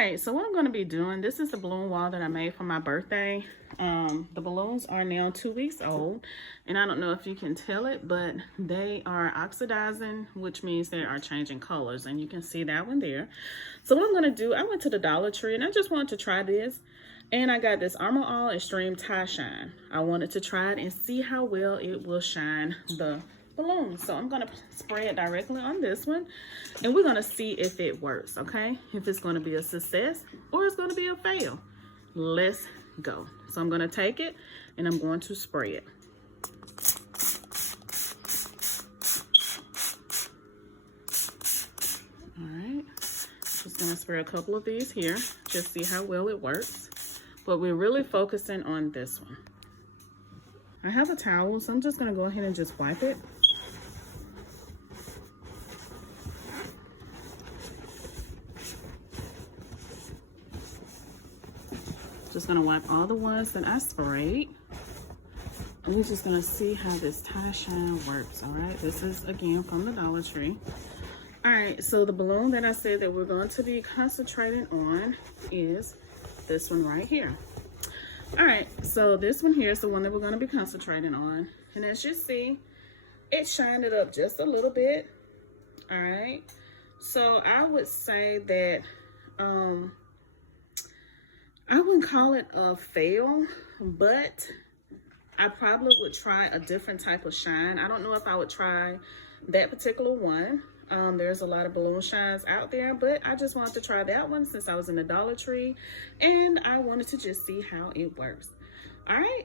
right, so what I'm going to be doing, this is the balloon wall that I made for my birthday. The balloons are now 2 weeks old, and I don't know if you can tell it, but they are oxidizing, which means they are changing colors, and you can see that one there. So what I'm going to do, I went to the Dollar Tree, and I just wanted to try this, and I got this Armor All Extreme Tie Shine. I wanted to try it and see how well it will shine the balloon. So I'm going to spray it directly on this one, and we're going to see if it works, okay? If it's going to be a success or it's going to be a fail. Let's go. So I'm going to take it and I'm going to spray it. All right, just going to spray a couple of these here, just see how well it works, but we're really focusing on this one. I have a towel, so I'm just going to go ahead and just wipe it. Just gonna wipe all the ones that I sprayed. And we're just gonna see how this tie shine works, all right? This is, again, from the Dollar Tree. All right, so the balloon that I said that we're going to be concentrating on is this one right here. All right, so this one here is the one that we're gonna be concentrating on. And as you see, it shined it up just a little bit, all right? So I would say that, I wouldn't call it a fail, but I probably would try a different type of shine. I don't know if I would try that particular one. There's a lot of balloon shines out there, but I just wanted to try that one since I was in the Dollar Tree, and I wanted to just see how it works. All right.